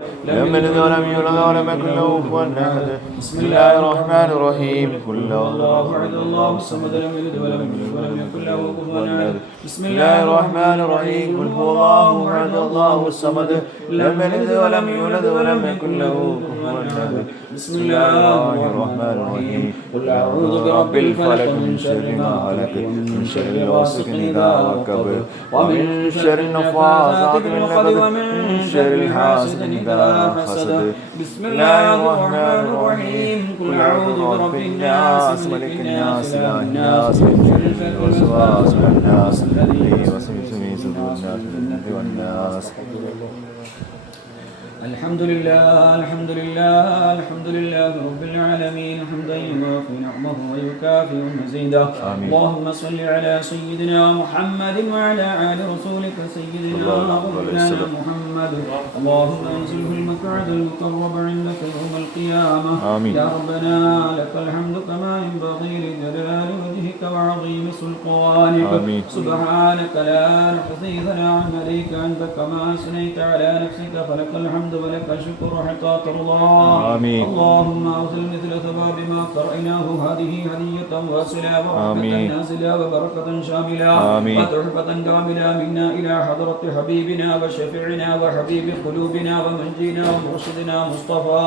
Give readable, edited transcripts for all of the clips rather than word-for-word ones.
لم يلد ولم يولد ولم يكن له كفوا أحد. بسم الله الرحمن الرحيم. قل هو الله أحد الله الصمد لم يلد ولم يولد ولم يكن له كفوا أحد. بسم الله الرحمن الرحيم. قل هو الله أحد الله الصمد لم يلد ولم يولد ولم يكن له كفوا أحد. بسم الله الرحمن الرحيم. قل أعوذ برب الفلق من شر ما خلق ومن شر غاسق إذا وقب ومن شر النفاثات في العقد ومن شر حاسد إذا حسد. بسم الله الرحمن الرحيم. قل أعوذ برب الناس ملك الناس إله الناس من شر الوسواس الناس الذي يوسوس في صدور الناس من الجنة والناس. الحمد لله الحمد لله الحمد لله رب العالمين حمدا يوافي نعمه ويكافئ مزيدا. اللهم صل على سيدنا محمد وعلى آل رسولك سيدنا مولانا محمد. اللهم انزله المقعد المقرب عندك يوم القيامة. يا ربنا لك الحمد كما ينبغي لجلال وجهك وعظيم سلطانك. سبحانك لا نحصي ثناء عليك أنت كما أثنيت على نفسك فلك الحمد ولك الشكر حتى ترضى. اللهم أوصل مثل ثواب ما قرأناه هذه هدية واصلة ورحمة نازلة وبركة شاملة وتحفة كاملة منا إلى حضرة حبيبنا وشفيعنا وحبيب قلوبنا ومنجينا ومرشدنا مصطفى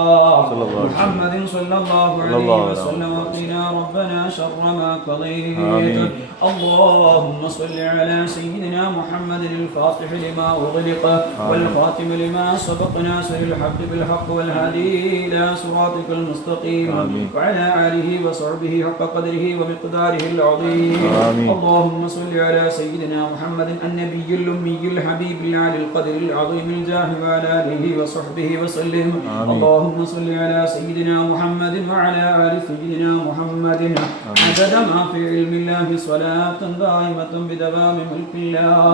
محمد صلى الله عليه وسلم. وقنا ربنا شر ما قضيت. اللهم صل على سيدنا محمد الفاتح لما أغلق والخاتم لما سبق ناصر الحق بالحق والهادي إلى صراطك المستقيم وعلى آله وصحبه حق قدره ومقداره العظيم. اللهم صل على سيدنا محمد النبي الأمي الحبيب العلي القدر العظيم الجاه وعلى آله وصحبه وسلم. اللهم صل على سيدنا محمد وعلى آل سيدنا محمد عدد ما في علم الله صلاة دائمة بدوام ملك الله.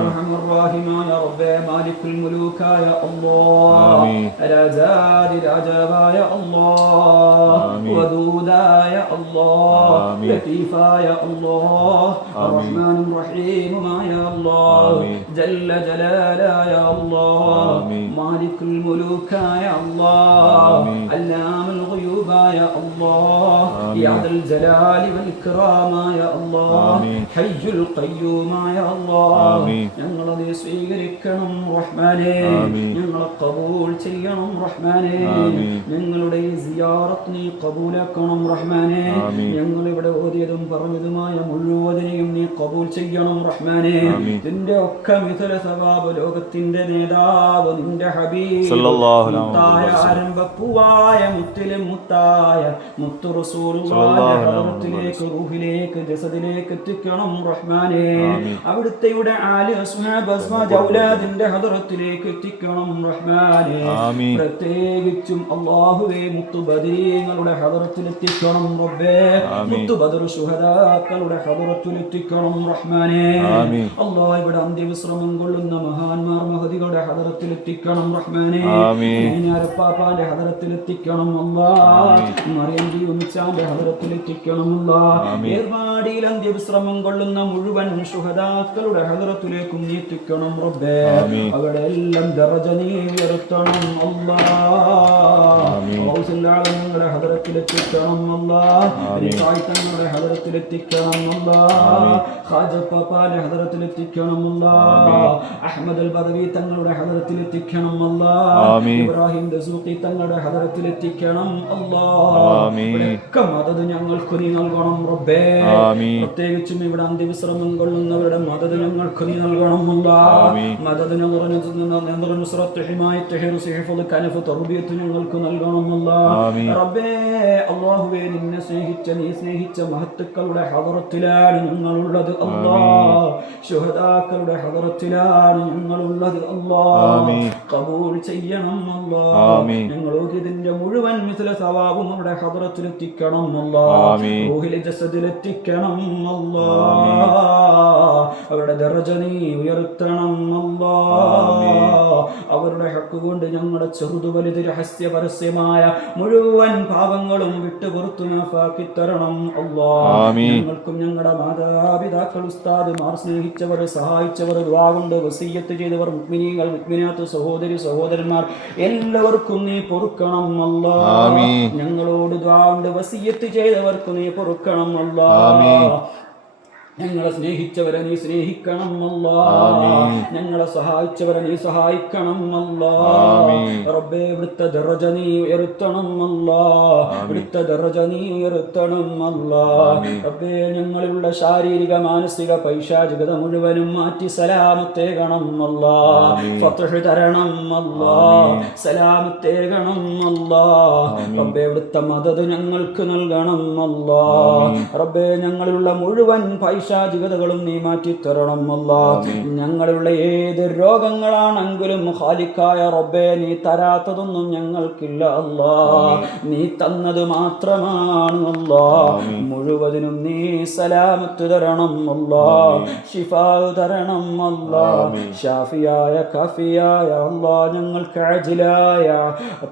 أرحم الراحمين يا رب مالك الملوك يا الله. الأزاد الأجابا يا الله. ودودا يا الله. لطيفا يا الله. الرحمن الرحيم ما يا الله. جل جلالا يا الله. مالك الملوك يا الله. علام الغيوب يا الله. يا ذا الجلال والإكرام يا الله. حي القيوم يا الله. ഞങ്ങളത് സ്വീകരിക്കണം റഹ്മാനേ. ഞങ്ങളെ കബൂൽ ചെയ്യണം റഹ്മാനേ. ഞങ്ങളുടെ ഈ സിയാറത്ത് നീ കബൂലാക്കണം റഹ്മാനേ. ഞങ്ങളിവിടെ ഓതിയതും പറഞ്ഞതുമായ മുഴുവതിനെയും നീ കബൂൽ ചെയ്യണം റഹ്മാനേ. നിന്റെ ഒക്കെ മിഥുല സവാബ് ലോകത്തിന്റെ നേതാവ് നിന്റെ ഹബീബ് മുത്തായ ആരംഭപ്പൂവായ മുത്തിലെ മുത്തായ മുത്തു റസൂലുള്ളാഹിന്റെ ഹദറത്തിലേക്ക് റൂഹിലേക്ക് ജസദിലേക്ക് എത്തിക്കണം റഹ്മാനേ. അവിടുത്തെ ഇവിടെ ആലി അസ്ഹാബ് അസ്വാജ് ഔലാദിന്റെ ഹദറത്തിലേക്ക് എത്തിക്കണം റഹ്മാനേ. പ്രത്യേകിച്ചും അല്ലാഹുവേ മുത്തു ബദരീങ്ങളുടെ ഹദറത്തിൽ എത്തിക്കണം റബ്ബേ. മുത്തു ബദർ ശുഹദാക്കളുടെ ഹദറത്തിൽ എത്തിക്കണം റഹ്മാനേ. അല്ലാഹ് ഇവിടെ അന്ത്യവിശ്രമം കൊള്ളുന്ന മഹാന്മാർ മഹദികളുടെ ഹദറത്തിൽ എത്തിക്കണം റഹ്മാനേ. ഞാനപ്പാപ്പാന്റെ ഹദറത്തിൽ എത്തിക്കണം അല്ലാഹ്. മറിയം ജി ഉമ്മിച്ചാന്റെ ഹദറത്തിൽ എത്തിക്കണം അല്ലാഹ്. ഏർവാടിയിൽ അന്ത്യവിശ്രമം കൊള്ളുന്ന മുഴുവൻ ശുഹദാക്കളുടെ ഹദറത്തിലേക്കും നീ എത്തിക്കണം റബ്ബേ. അവിടെ എല്ലാം ദറജ നീ ഉയർത്തണം അല്ലാഹ്. ഞങ്ങളുടെ ഹദറത്തിലെത്തിക്കണം അല്ലാഹ്. തങ്ങളുടെ ഹദറത്തിലെത്തിക്കണം അല്ലാഹ്. ഖാജപ്പാപ്പാന്റെ ഹദറത്തിലെത്തിക്കണം അല്ലാഹ്. അഹ്മദ് അൽ ബദവി തങ്ങളുടെ ഹദറത്തിലെത്തിക്കണം അല്ലാഹ്. ഇബ്രാഹിം ദസൂഖി തങ്ങളുടെ ഹദറത്തിലെത്തിക്കണം അല്ലാഹ്. ഒക്കെ മദദ് ഞങ്ങൾക്ക് നീ നൽകണം റബ്ബേ. പ്രത്യേകിച്ചും ഇവിടെ അന്ത്യവിശ്രമം കൊള്ളുന്നവരുടെ മദദ് ഞങ്ങൾക്ക് നീ നൽകണം അല്ലാഹ്. മദദ് ഞങ്ങൾക്ക് നൽകണം അല്ലാഹ്. റബ്ബേ അല്ലാഹുവേ നിന്നെ സ്നേഹിച്ച നീ സ്നേഹിച്ച മഹത്തുക്കളുടെ ഹദറത്തിലാണ് ഞങ്ങളുള്ളത് അല്ലാഹ്. ശുഹദാക്കളുടെ ഹദറത്തിലാണ് ഞങ്ങളുള്ളത് അല്ലാഹ്. ഖബൂൽ ചെയ്യണം അല്ലാഹ്. ഞങ്ങൾക്ക് ഇതിന്റെ മുഴുവൻ മിസ്ല സവാബും നമ്മുടെ ഹദറത്തിലെത്തിക്കണം അല്ലാഹ്. റൂഹിലെ ജസദിലെത്തിക്കണം അല്ലാഹ്. അവരുടെ ദറജ നീ ഉയർത്തണം അല്ലാഹ്. അവരുടെ ഹക്ക് കൊണ്ട് ഞങ്ങളുടെ ചെറുതു വലുത് രഹസ്യ പരസ്യമായ മുഴുവൻ പാപങ്ങളും വിട്ടുപുറത്തു മാഫാക്കി തരണം അല്ലാഹ്. ഞങ്ങൾക്കും ഞങ്ങളുടെ മാതാപിതാക്കൾ, ഉസ്താദുമാർ, സ്നേഹിച്ചവർ, സഹായിച്ചവർ, ദുആ കൊണ്ട് വസിയ്യത്ത് ചെയ്തവർ, മുഅ്മിനീങ്ങൾ, മുഅ്മിനാത്ത്, സഹോദരി സഹോദരന്മാർ എല്ലാവർക്കും നീ പൊറുക്കണം അല്ലാഹ്. ഞങ്ങളോട് ദുആ കൊണ്ട് വസിയ്യത്ത് ചെയ്തവർക്ക് നീ പൊറുക്കണം അല്ലാഹ്. ഞങ്ങളെ സ്നേഹിച്ചവരെ നീ സ്നേഹിക്കണം അല്ലാഹ്. ഞങ്ങളെ സഹായിച്ചവരെ നീ സഹായിക്കണം അല്ലാഹ്. റബ്ബേ ഇവിടുത്തെ ദറജ നീ ഉയർത്തണം അല്ലാഹ്. ഇവിടുത്തെ ദറജ നീ ഉയർത്തണം അല്ലാഹ്. റബ്ബേ ഞങ്ങളിലുള്ള ശാരീരിക മാനസിക പൈശാചികത മുഴുവനും മാറ്റി സലാമത്തേകണം അല്ലാഹ്. ഫത്ഹ് തരണം അല്ലാഹ്. സലാമത്തേകണം അല്ലാഹ്. റബ്ബേ ഇവിടുത്തെ മദദ് ഞങ്ങൾക്ക് നൽകണം അല്ലാഹ്. റബ്ബേ ഞങ്ങളിലുള്ള മുഴുവൻ പൈശാചികതകളും നീ മാറ്റിത്തരണം അല്ലാഹ്. ഞങ്ങളിലുള്ള ഏത് രോഗങ്ങളാണെങ്കിലും ഖാലിഖായ റബ്ബേ നീ തരാത്തതൊന്നും ഞങ്ങൾക്കില്ല അല്ലാഹ്. നീ തന്നത് മാത്രമാണ് അല്ലാഹ്. മുഴുവതിനും നീ സലാമത്ത് തരണം അല്ലാഹ്. ശിഫാ തരണം അല്ലാഹ്. ഷാഫിയായ കാഫിയായ അല്ലാഹ് ഞങ്ങൾക്ക് ആജിലായ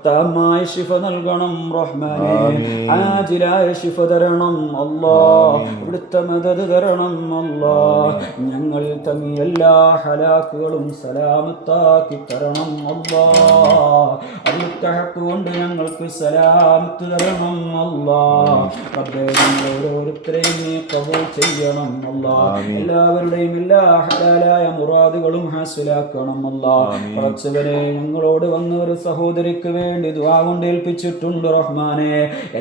തമായ ശിഫ നൽകണം റഹ്മാനേ. ആജിലായ ശിഫ തരണം അല്ലാഹ്. ഇവിടുത്തെ മദദ് തരണം അല്ലാഹ്. ഞങ്ങളിൽ തങ്ങി എല്ലാ ഹലാക്കുകളും സലാമത്താക്കി തരണം അല്ലാഹ്. അവിടുത്തെ ഹക്ക് കൊണ്ട് ഞങ്ങൾക്ക് സലാമത്ത് തരണം അല്ലാഹ്. റബ്ബേ ഞങ്ങൾ ഓരോരുത്തരെയും നീ ഖബൂൽ ചെയ്യണം അല്ലാഹ്. എല്ലാവരുടെയും എല്ലാ ഹലാലായ മുറാദുകളും ഹാസിലാക്കണം അല്ലാഹ്. പടച്ചവനെ ഞങ്ങളോട് വന്ന ഒരു സഹോദരിക്ക് വേണ്ടി ദുആ കൊണ്ട് ഏൽപ്പിച്ചിട്ടുണ്ട് റഹ്മാനെ.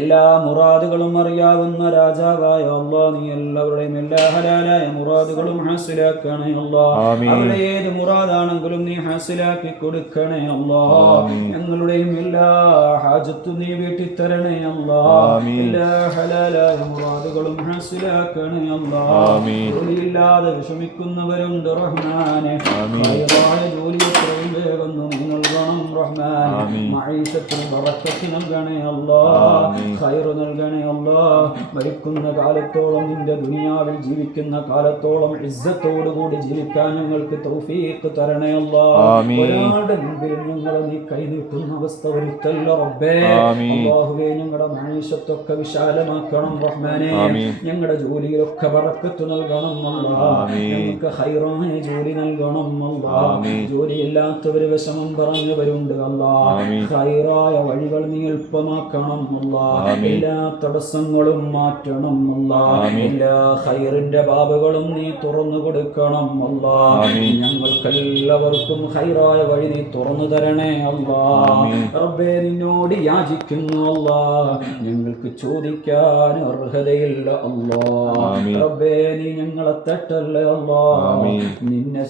എല്ലാ മുറാദുകളും അറിയാവുന്ന രാജാവായ അല്ലാഹ് നീ എല്ലാവരുടെയും എല്ലാ ഹലാലായ മുറാദുകളും ഹാസിലാക്കണേ അല്ലാഹ്. അവിടെ ഏത് മുറാദാണെങ്കിലും നീ ഹാസിലാക്കി കൊടുക്കണേ അല്ലാഹ്. ഞങ്ങളുടെയും എല്ലാ ഹാജത്തും നീ വീട്ടിത്തരണേ അല്ലാഹ്. എല്ലാ ഹലാലായ മുറാദുകളും ഹാസിലാക്കണേ അല്ലാഹ്. ജോലിയില്ലാതെ വിഷമിക്കുന്നവരുണ്ട് റഹ്മാനെ. ഹൈറായ ജോലി എത്രയും വേഗം നീ നൽകണം റഹ്മാനെ. മഈശത്തിൽ ബറക്കത്ത് നൽകണേ അല്ലാഹ്. ഖൈർ നൽകണേ അല്ലാഹ്. മരിക്കുന്ന കാലത്തോളം നിന്റെ ദുനിയാവിൽ ജീവിക്കുന്ന കാലത്തോളം ഇസ്സത്തോടുകൂടി ജീവിക്കാൻ ഞങ്ങൾക്ക് തൗഫീഖ് തരണേ അല്ലാഹ്. ഒരാളുടെ മുമ്പിൽ ഞങ്ങളെ നീ കൈനീട്ടുന്ന അവസ്ഥ വരുത്തല്ല റബ്ബേ. അല്ലാഹുവേ ഞങ്ങളുടെ മഈശത്തൊക്കെ വിശാലമാക്കണം റഹ്മാനെ. ഞങ്ങളുടെ ജോലിയിലൊക്കെ ബറക്കത്ത് നൽകണം അല്ലാഹ്. ഞങ്ങൾക്ക് ഖൈറായ ജോലി നൽകണം അല്ലാഹ്. ജോലിയില്ലാത്തവർ വിഷമം പറഞ്ഞവരുണ്ട് അല്ലാഹ്. ഖൈറായ വഴികൾ നീ എളുപ്പമാക്കണം അല്ലാഹ്. എല്ലാ തടസ്സങ്ങളും മാറ്റണം അല്ലാഹ്. എല്ലാ ഖൈറിന്റെ ബാബുകളും നീ തുറന്നു കൊടുക്കണം അല്ലാഹ്. ഞങ്ങൾക്കെല്ലാവർക്കും ഖൈറായ വഴി നീ തുറന്നു തരണേ അല്ലാഹ്. റബ്ബേ നിന്നോട് യാചിക്കുന്നു അല്ലാഹ്. ഞങ്ങൾക്ക് ചോദിക്കാൻ അർഹതയില്ല അല്ലാഹ്. റബ്ബേ നീ ഞങ്ങളെ തട്ടല്ലേ അല്ലാഹ്. നിന്നെ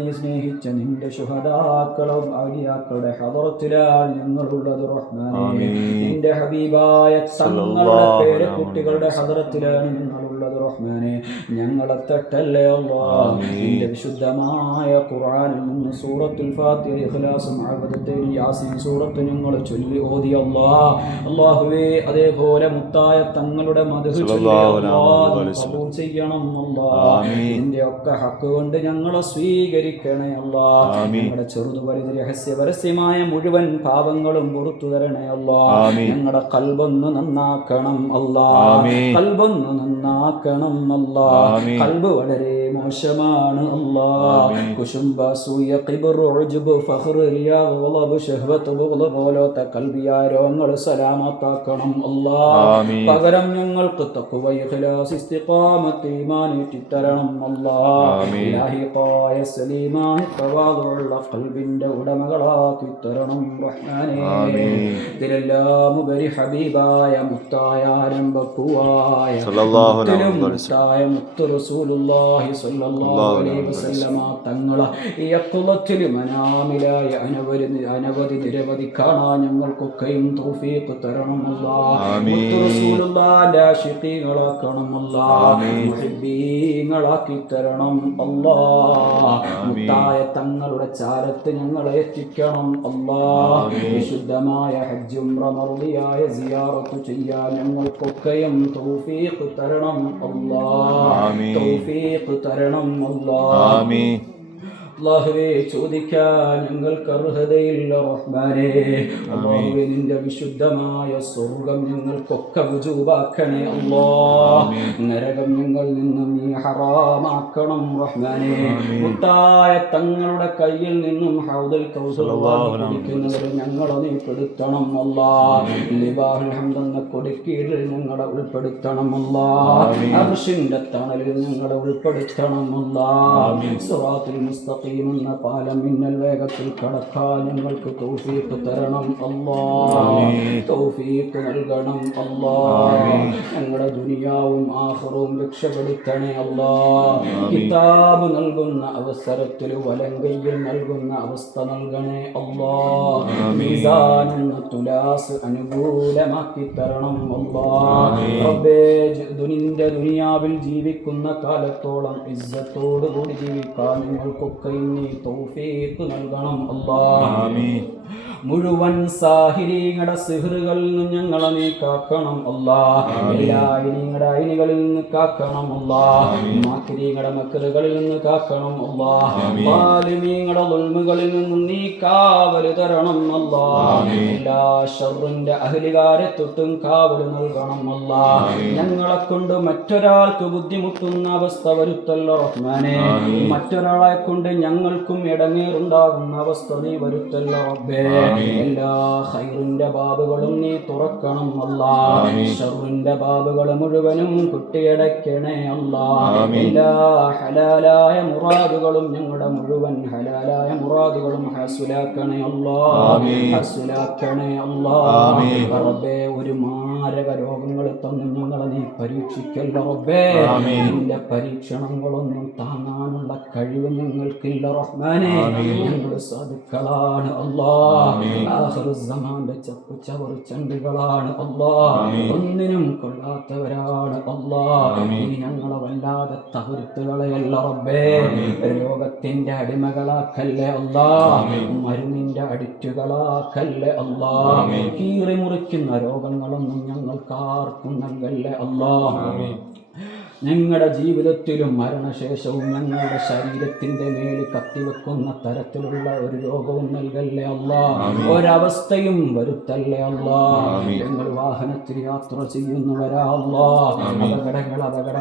നീ സ്നേഹിച്ച നിന്റെ ശുഹദാക്കളും ഔലിയാക്കളുടെ ഹദറത്തിലാണ് ഞങ്ങളുള്ളത് റഹ്മാനേ. നിന്റെ ഹബീബായ തങ്ങളുടെ പേരക്കുട്ടികളുടെ ഹദറത്തിലാണ് ഞങ്ങളുള്ളത് റഹ്മാനേ. ഞങ്ങളെ തട്ടല്ലേ അല്ലാഹ്. നിന്റെ വിശുദ്ധമായ ഖുർആനിൽ നിന്ന് സൂറത്തുൽ ഫാത്തിഹ, ഇഖ്ലാസ്, മുഅവ്വദത്തൈൻ, യാസീൻ സൂറത്ത് ഞങ്ങൾ ചൊല്ലി ഓതി അല്ലാഹ്. അല്ലാഹുവേ അതേപോലെ മുത്തായ തങ്ങളുടെ മദ്ഹ് ചൊല്ലി അല്ലാഹ് ഖബൂൽ ചെയ്യണം അല്ലാഹ്. നിന്റെ ഒക്കെ ഹക്ക് കൊണ്ട് ഞങ്ങളെ സ്വീകരിക്കണേ അല്ലാഹ്. ഞങ്ങളുടെ ചെറുതു വലുത് രഹസ്യ പരസ്യമായ മുഴുവൻ പാപങ്ങളും പുറത്തു തരണേ അല്ലാഹ്. ഞങ്ങളുടെ ഖൽബൊന്ന് നന്നാക്കണം അല്ലാഹ്. ഖൽബൊന്ന് നന്നാക്കണം അല്ലാഹ്. ഖൽബ് വളരെ മോശമാണ് അല്ലാഹ്. കുശുംബ, സൂയ, ഖിബ്ർ, ഉജ്ബ്, ഫഖ്ർ, റിയാ, ഗളബ്, ശഹ്വത്ത്, ബഗ്ള് പോലത്തെ ഖൽബിയ രോഗങ്ങൾ സലാമത്താക്കണം അല്ലാഹ്. പകരം ഞങ്ങൾക്ക് തഖ്വ, ഇഖ്ലാസ്, ഇസ്തിഖാമത്ത്, ഈമാൻ ഏറ്റിത്തരണം അല്ലാഹ്. ഇലാഹിയായ സലീമായ തവാദുള്ള ഖൽബിന്റെ ഉടമകളാക്കി തരണം റഹ്മാനേ. ഇതിലെല്ലാം ഉപരി ഹബീബായ മുത്തായ ആരംഭക്കുവായ മുത്തായ മുത്ത് റസൂലുള്ളാഹി സ്വല്ലല്ലാഹു അലൈഹി വസല്ലമ തങ്ങളെ ഈ അഖ്ലത്തിൽ മനാമിലായ അനവധി നിരവധി കാണാൻ ഞങ്ങൾക്കൊക്കെയും തൗഫീഖ് തരണം അല്ലാഹ്. മുത്ത് റസൂലുള്ളാഹിന്റെ ആശിഖീകളാക്കണം അല്ലാഹ്. മുഹിബ്ബീങ്ങളാക്കി തരണം അല്ലാഹ്. മുത്തായ തങ്ങളുടെ ചാരത്ത് ഞങ്ങളെ എത്തിക്കണം അല്ലാഹ്. വിശുദ്ധമായ ഹജ്ജ് ഉംറ മർദിയായ സിയാറത്ത് ചെയ്യാൻ ഞങ്ങൾക്കൊക്കെയും തൗഫീഖ് തരണം അല്ലാഹ്. തൗഫീഖ് തരണം അല്ലാഹ്. അല്ലാഹുവേ ചോദിക്കാൻ ഞങ്ങൾക്ക് അർഹതയില്ല റഹ്മാനേ. അല്ലാഹുവേ നിന്റെ വിശുദ്ധമായ സ്വർഗം ഞങ്ങൾക്കൊക്കെ വുജൂബാക്കണേ അല്ലാഹ്. നരകം ഞങ്ങളിൽ നിന്നും നീ ഹറാമാക്കണം റഹ്മാനേ. മുത്തായ തങ്ങളുടെ കയ്യിൽ നിന്നും ഹൗദുൽ കൗസർ കുടിക്കുന്നവരെ ഞങ്ങളെ നീ പെടുത്തണം അല്ലാഹ്. ലിവാഹുൽ ഹംദ് എന്ന കൊടിക്കീഴിൽ ഞങ്ങളെ ഉൾപ്പെടുത്തണം അല്ലാഹ്. അർശിന്റെ തണലിൽ ഞങ്ങളെ ഉൾപ്പെടുത്തണം അല്ലാഹ്. സിറാത്തുൽ മുസ്തഖീം എന്ന പാലം മിന്നൽ വേഗത്തിൽ കടക്കാൻ ഞങ്ങൾക്ക് തൗഫീഖ് തരണം അല്ലാഹ്. തൗഫീഖ് നൽകണം അല്ലാഹ്. ഞങ്ങളുടെ ദുനിയാവും ആഖിറവും രക്ഷപ്പെടുത്തണേ അല്ലാഹ്. കിതാബ് നൽകുന്ന അവസരത്തിൽ വലങ്കയിൽ നൽകുന്ന അവസ്ഥ നൽകണേ അല്ലാഹ്. മീസാൻ എന്ന തുലാസ് അനുകൂലമാക്കി തരണം അല്ലാഹ്. റബ്ബേ ദുനിയാവിൽ ജീവിക്കുന്ന കാലത്തോളം ഇസ്സത്തോടുകൂടി ജീവിക്കാൻ ഞങ്ങൾക്കൊക്കെ നീ തൗഫീഖ് നൽകണം അല്ലാഹ്. മുഴുവൻ സാഹിരീങ്ങളുടെ സിഹറുകളിൽ നിന്ന് ഞങ്ങളെ നീ കാക്കണം അല്ലാഹ്. എല്ലാ അയിനികളിൽ നിന്ന് കാക്കണം അല്ലാഹ്. മാക്രീങ്ങളുടെ മക്കറുകളിൽ നിന്ന് കാക്കണം അല്ലാഹ്. ബാലിമീങ്ങളുടെ ദുൽമുകളിൽ നിന്ന് നീ കാവല് തരണം അല്ലാഹ്. എല്ലാ ശർറിന്റെ അഹ്ലികാരെ തൊട്ടും കാവല് നൽകണം അല്ലാഹ്. ഞങ്ങളെ കൊണ്ട് മറ്റൊരാൾക്ക് ബുദ്ധിമുട്ടുന്ന അവസ്ഥ വരുത്തല്ല റഹ്മാനേ. മറ്റൊരാളെ കൊണ്ട് ഞങ്ങൾക്കും ഇടങ്ങേറുണ്ടാകുന്ന അവസ്ഥ നീ വരുത്തല്ല റബ്ബേ. എല്ലാ ഖൈറിന്റെ ബാബുകളും നീ തുറക്കണം അല്ലാഹ്. ശർറിന്റെ ബാബുകൾ മുഴുവനും കുട്ടിയടയ്ക്കണേ അല്ലാഹ്. എല്ലാ ഹലാലായ മുറാദുകളും ഞങ്ങളുടെ മുഴുവൻ ഹലാലായ മുറാദുകളും ഹസുലാക്കണേ അല്ലാഹ്. ഹസുലാക്കണേ അല്ലാഹ്. റബ്ബേ ഒരു മാരക രോഗങ്ങൾ തന്ന് ഞങ്ങളെ നീ പരീക്ഷിക്കല്ല റബ്ബേ. നിന്റെ പരീക്ഷണങ്ങളൊന്നും താങ്ങാനുള്ള കഴിവ് ഞങ്ങൾക്കില്ല റഹ്മാനേ. ഞങ്ങൾ സാധുക്കളാണ് അല്ലാഹ്. ആഖിറുസ്സമാന്റെ ചപ്പുചവർ ചണ്ടികളാണ് അല്ലാഹ്. ഒന്നിനും കൊള്ളാത്തവരാണ് അല്ലാഹ്. നീ ഞങ്ങളെ വല്ലാതെ തകർത്തുകളയല്ല റബ്ബേ. രോഗത്തിന്റെ അടിമകളാക്കല്ലേ അല്ലാഹ്. മരുന്നിന്റെ അഡിക്റ്റുകളാക്കല്ലേ അല്ലാഹ്. കീറി മുറിക്കുന്ന രോഗങ്ങളൊന്നും ഞങ്ങൾക്കാർക്കും നൽകല്ലേ അല്ലാഹ്. ഞങ്ങളുടെ ജീവിതത്തിലും മരണശേഷവും ഞങ്ങളുടെ ശരീരത്തിന്റെ മേൽ കത്തിവെക്കുന്ന തരത്തിലുള്ള ഒരു രോഗവും നൽകല്ലേ അല്ലാഹ്. ഒരവസ്ഥയും വരുത്തല്ലേ അല്ലാഹ്. ഞങ്ങൾ വാഹനത്തിൽ യാത്ര ചെയ്യുന്നവരാ അല്ലാഹ്. അപകട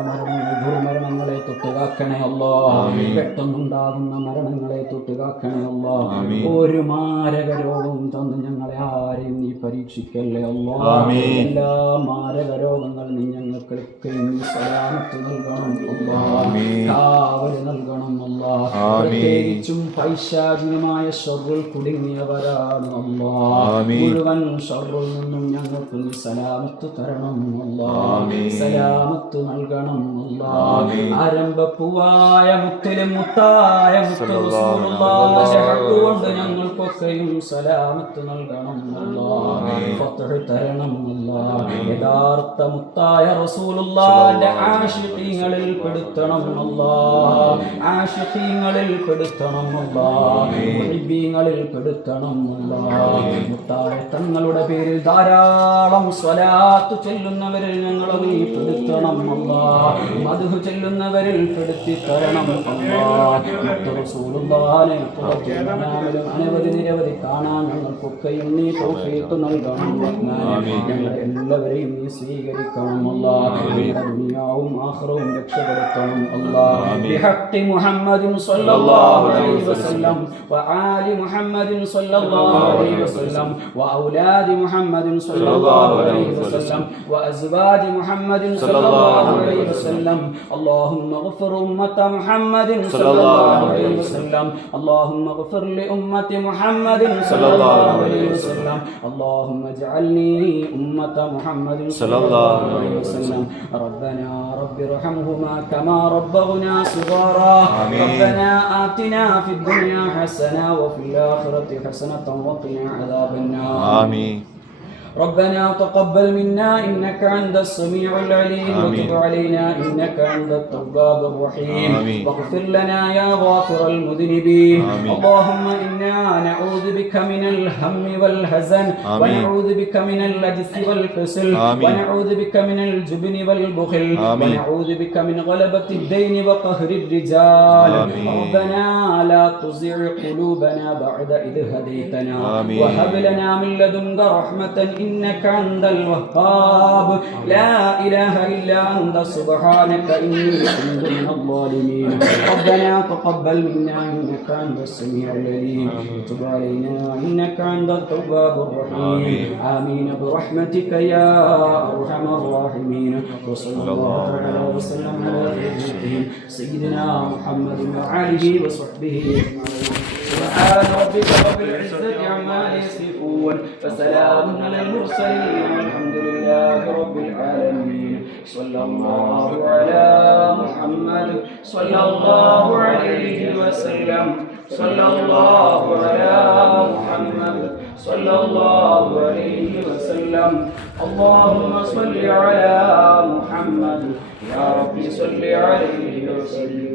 മരണങ്ങൾ ദുർമരണങ്ങളെ തൊട്ടുകാക്കണേ അല്ലാഹ്. പെട്ടെന്നുണ്ടാകുന്ന മരണങ്ങളെ തൊട്ടുകാക്കണേ അല്ലാഹ്. ഒരു മാരക രോഗവും തന്ന് ഞങ്ങളെ ആരെയും നീ പരീക്ഷിക്കല്ലേ അല്ലാഹ്. എല്ലാ മാരക രോഗങ്ങളും നീ ഞങ്ങൾക്കൊക്കെ നീ സലാമത്ത് നൽകണം അല്ലാഹ്. കാവല് നൽകണം അല്ലാഹ്. പ്രത്യേകിച്ചും പൈശാചികമായ ശർറിൽ കുടുങ്ങിയവരാണ് അല്ലാഹ്. മുഴുവൻ ശർറിൽ നിന്നും ഞങ്ങൾക്ക് നീ സലാമത്ത് തരണം അല്ലാഹ്. സലാമത്ത് നൽകണം അല്ലാഹ്. ആരംഭപ്പൂവായ മുത്തിലും മുത്തായ മുത്ത് റസൂലുള്ളാഹിന്റെ ഹഖ് കൊണ്ട് ഞങ്ങൾക്കൊക്കെയും സലാമത്ത് നൽകണം അല്ലാഹ്. ഫത്ഹ് തരണം അല്ലാഹ്. യഥാർത്ഥ മുത്തായ റസൂലുള്ളാഹിന്റെ ആശിഖീങ്ങളിൽ പെടുത്തണം അല്ലാഹ്. ആശിഖീങ്ങളിൽ പെടുത്തണം അല്ലാഹ്. മുഹിബ്ബീങ്ങളിൽ പെടുത്തണം അല്ലാഹ്. മുത്തായ തങ്ങളുടെ പേരിൽ ധാരാളം സ്വലാത്ത് ചൊല്ലുന്നവരിൽ ഞങ്ങളെ നീ പെടുത്തണം അല്ലാഹ്. മദ്ഹ് ചൊല്ലുന്നവരിൽ പെടുത്തി തരണം അല്ലാഹ്. മുത്ത് റസൂലുള്ളാഹിനെ ഖുർആനിലും അനവധി നിരവധി കാണാൻ ഞങ്ങൾക്കൊക്കെയും നീ തൗഫീഖ് നൽകണം റഹ്മാനേ. ഞങ്ങളെ എല്ലാവരെയും നീ സ്വീകരിക്കണം അല്ലാഹ്. ദുനിയാവും ആഖിറവും രക്ഷപ്പെടുത്തണം അല്ലാഹ്. ബിഹഖി മുഹമ്മദിൻ സ്വല്ലല്ലാഹു അലൈഹി വസല്ലം വആലി മുഹമ്മദിൻ സ്വല്ലല്ലാഹു അലൈഹി വസല്ലം വഔലാദി മുഹമ്മദിൻ സ്വല്ലല്ലാഹു അലൈഹി വസല്ലം വഅസ്വാജി മുഹമ്മദിൻ സ്വല്ലല്ലാഹു അലൈഹി വസല്ലം. اللهم اغفر أمة محمد صلى الله عليه وسلم. اللهم اغفر لأمة محمد صلى الله عليه وسلم. اللهم اجعلني أمة محمد صلى الله عليه وسلم. ربنا رب ارحمهما كما ربونا صغارا. ربنا آتنا في الدنيا حسنة وفي الآخرة حسنة وقنا عذاب النار. آمين. ربنا تقبل منا إنك أنت السميع العليم وتب علينا إنك أنت التواب الرحيم واغفر لنا يا غافر المذنبين اللهم إنا نعوذ بك من الهم والحزن ونعوذ بك من العجز والكسل ونعوذ بك من الجبن والبخل ونعوذ بك من غلبة الدين وقهر الرجال ربنا لا تزغ قلوبنا بعد إذ هديتنا وهب لنا من لدنك رحمة إنك أنت الوهاب لا إله إلا أنت سبحانك إني كنت من الظالمين ربنا تقبل منا إنك أنت السميع العليم وتب علينا إنك أنت التواب الرحيم آمين برحمتك يا أرحم الراحمين وصلى الله على وسلم على سيدنا محمد وآله وصحبه أجمعين سبحان ربك رب العزة عما يصفون وسلام على المرسلين والحمد لله رب العالمين صلى الله على محمد صلى الله عليه وسلم صلى الله على محمد صلى الله عليه وسلم اللهم صل على محمد يا رب صل عليه وسلم